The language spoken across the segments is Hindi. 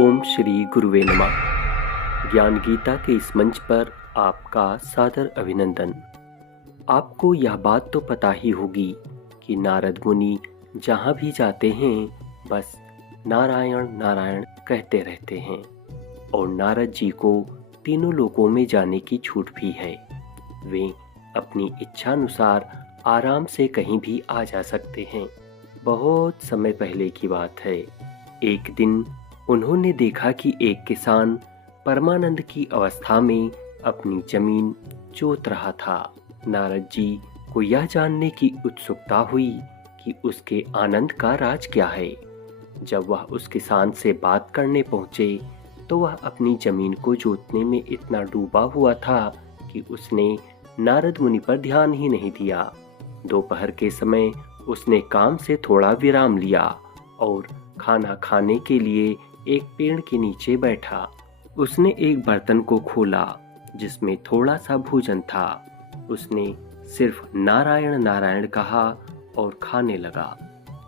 ओम श्री गुरुवे नमः। ज्ञान गीता के इस मंच पर आपका सादर अभिनंदन। आपको यह बात तो पता ही होगी कि नारद मुनि जहाँ भी जाते हैं बस नारायण नारायण कहते रहते हैं और नारद जी को तीनों लोकों में जाने की छूट भी है। वे अपनी इच्छानुसार आराम से कहीं भी आ जा सकते हैं। बहुत समय पहले की बात है। एक दिन उन्होंने देखा कि एक किसान परमानंद की अवस्था में अपनी जमीन जोत रहा था। नारद जी को यह जानने की उत्सुकता हुई कि उसके आनंद का राज क्या है। जब वह उस किसान से बात करने पहुंचे तो वह अपनी जमीन को जोतने में इतना डूबा हुआ था कि उसने नारद मुनि पर ध्यान ही नहीं दिया। दोपहर के समय उसने काम से थोड़ा विराम लिया और खाना खाने के लिए एक पेड़ के नीचे बैठा। उसने एक बर्तन को खोला जिसमें थोड़ा सा भोजन था। उसने सिर्फ नारायण नारायण कहा और खाने लगा।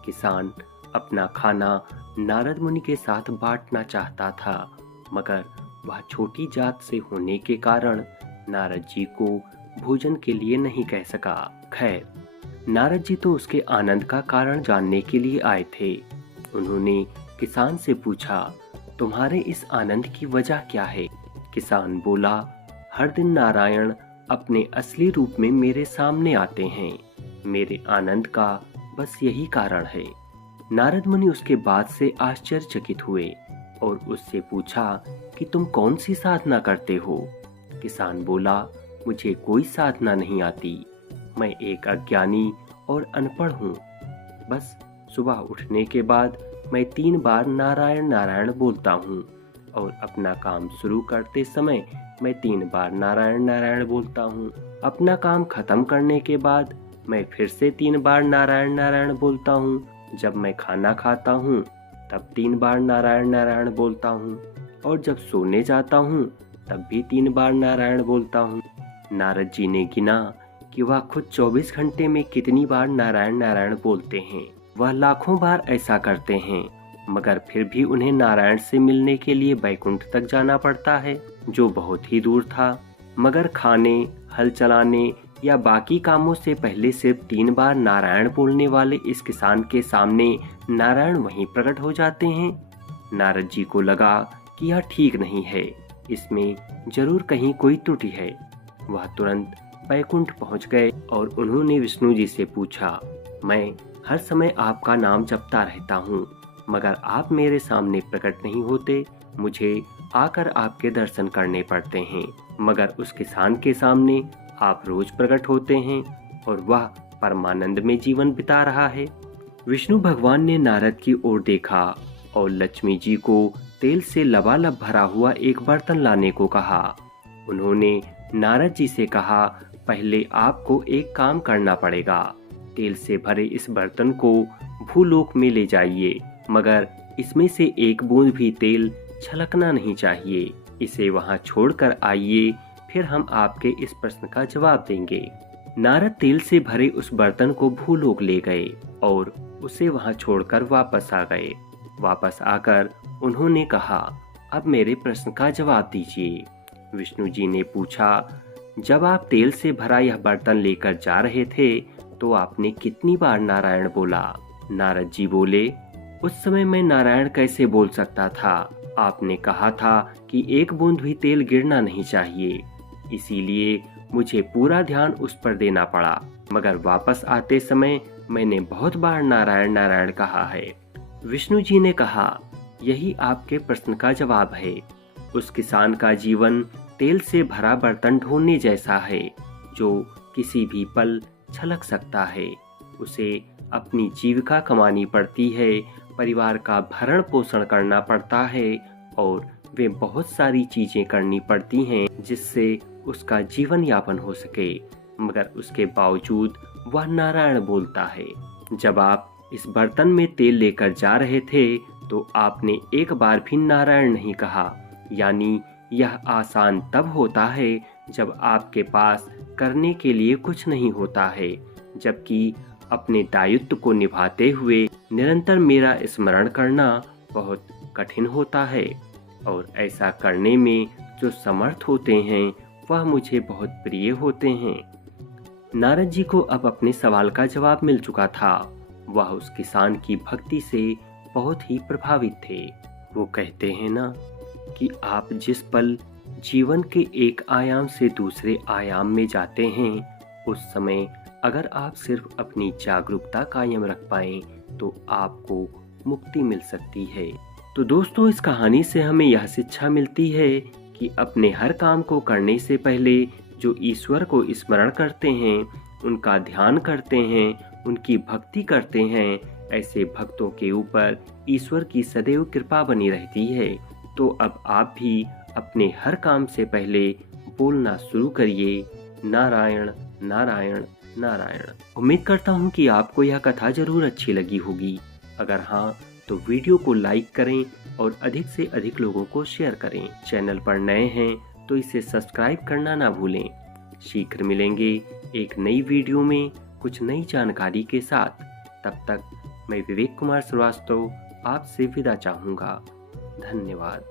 किसान अपना खाना नारद मुनि के साथ बांटना चाहता था, मगर वह छोटी जात से होने के कारण नारद जी को भोजन के लिए नहीं कह सका। खैर, नारद जी तो उसके आनंद का कारण जानने के लिए आए थे। उन्होंने किसान से पूछा, तुम्हारे इस आनंद की वजह क्या है? किसान बोला, हर दिन नारायण अपने असली रूप में मेरे सामने आते हैं। मेरे आनंद का बस यही कारण है। नारद मुनि उसके बात से आश्चर्यचकित हुए और उससे पूछा कि तुम कौन सी साधना करते हो? किसान बोला, मुझे कोई साधना नहीं आती। मैं एक अज्ञानी और अनपढ़ हूँ। बस सुबह उठने के बाद मैं 3 बार नारायण नारायण बोलता हूँ और अपना काम शुरू करते समय मैं 3 बार नारायण नारायण बोलता हूँ। अपना काम खत्म करने के बाद मैं फिर से 3 बार नारायण नारायण बोलता हूँ। जब मैं खाना खाता हूँ तब 3 बार नारायण नारायण बोलता हूँ और जब सोने जाता हूँ तब भी 3 बार नारायण बोलता हूँ। नारद जी ने गिना कि वह खुद 24 घंटे में कितनी बार नारायण नारायण बोलते हैं। वह लाखों बार ऐसा करते हैं, मगर फिर भी उन्हें नारायण से मिलने के लिए बैकुंठ तक जाना पड़ता है, जो बहुत ही दूर था। मगर खाने, हल चलाने या बाकी कामों से पहले सिर्फ 3 बार नारायण बोलने वाले इस किसान के सामने नारायण वहीं प्रकट हो जाते हैं। नारद जी को लगा कि यह ठीक नहीं है, इसमें जरूर कहीं कोई त्रुटि है। वह तुरंत बैकुंठ पहुंच गए और उन्होंने विष्णु जी से पूछा, मैं हर समय आपका नाम जपता रहता हूँ, मगर आप मेरे सामने प्रकट नहीं होते। मुझे आकर आपके दर्शन करने पड़ते हैं, मगर उस किसान के सामने आप रोज प्रकट होते हैं और वह परमानंद में जीवन बिता रहा है। विष्णु भगवान ने नारद की ओर देखा और लक्ष्मी जी को तेल से लबालब भरा हुआ एक बर्तन लाने को कहा। उन्होंने नारद जी से कहा, पहले आपको एक काम करना पड़ेगा। तेल से भरे इस बर्तन को भूलोक में ले जाइए, मगर इसमें से एक बूंद भी तेल छलकना नहीं चाहिए। इसे वहां छोड़कर आइए, फिर हम आपके इस प्रश्न का जवाब देंगे। नारद तेल से भरे उस बर्तन को भूलोक ले गए और उसे वहां छोड़कर वापस आ गए। वापस आकर उन्होंने कहा, अब मेरे प्रश्न का जवाब दीजिए। विष्णु जी ने पूछा, जब आप तेल से भरा यह बर्तन लेकर जा रहे थे तो आपने कितनी बार नारायण बोला? नारद जी बोले, उस समय मैं नारायण कैसे बोल सकता था? आपने कहा था कि एक बूंद भी तेल गिरना नहीं चाहिए, इसीलिए मुझे पूरा ध्यान उस पर देना पड़ा, मगर वापस आते समय मैंने बहुत बार नारायण नारायण कहा है। विष्णु जी ने कहा, यही आपके प्रश्न का जवाब है। उस किसान का जीवन तेल से भरा बर्तन ढोने जैसा है, जो किसी भी पल छलक सकता है। उसे अपनी जीविका कमानी पड़ती है, परिवार का भरण पोषण करना पड़ता है और वे बहुत सारी चीजें करनी पड़ती हैं जिससे उसका जीवन यापन हो सके, मगर उसके बावजूद वह नारायण बोलता है। जब आप इस बर्तन में तेल लेकर जा रहे थे तो आपने एक बार भी नारायण नहीं कहा, यानी यह आसान तब होता है जब आपके पास करने के लिए कुछ नहीं होता है, जबकि अपने दायित्व को निभाते हुए निरंतर मेरा स्मरण करना बहुत कठिन होता है और ऐसा करने में जो समर्थ होते हैं वह मुझे बहुत प्रिय होते हैं। नारद जी को अब अपने सवाल का जवाब मिल चुका था। वह उस किसान की भक्ति से बहुत ही प्रभावित थे। वो कहते हैं ना कि आप जिस पल जीवन के एक आयाम से दूसरे आयाम में जाते हैं, उस समय अगर आप सिर्फ अपनी जागरूकता कायम रख पाएं तो आपको मुक्ति मिल सकती है। तो दोस्तों, इस कहानी से हमें यह शिक्षा मिलती है कि अपने हर काम को करने से पहले जो ईश्वर को स्मरण करते हैं, उनका ध्यान करते हैं, उनकी भक्ति करते हैं, ऐसे भक्तों के ऊपर ईश्वर की सदैव कृपा बनी रहती है। तो अब आप भी अपने हर काम से पहले बोलना शुरू करिए, नारायण नारायण नारायण। उम्मीद करता हूँ कि आपको यह कथा जरूर अच्छी लगी होगी। अगर हाँ, तो वीडियो को लाइक करें और अधिक से अधिक लोगों को शेयर करें। चैनल पर नए हैं तो इसे सब्सक्राइब करना ना भूलें। शीघ्र मिलेंगे एक नई वीडियो में कुछ नई जानकारी के साथ। तब तक मैं विवेक कुमार श्रीवास्तव आपसे विदा चाहूँगा। धन्यवाद।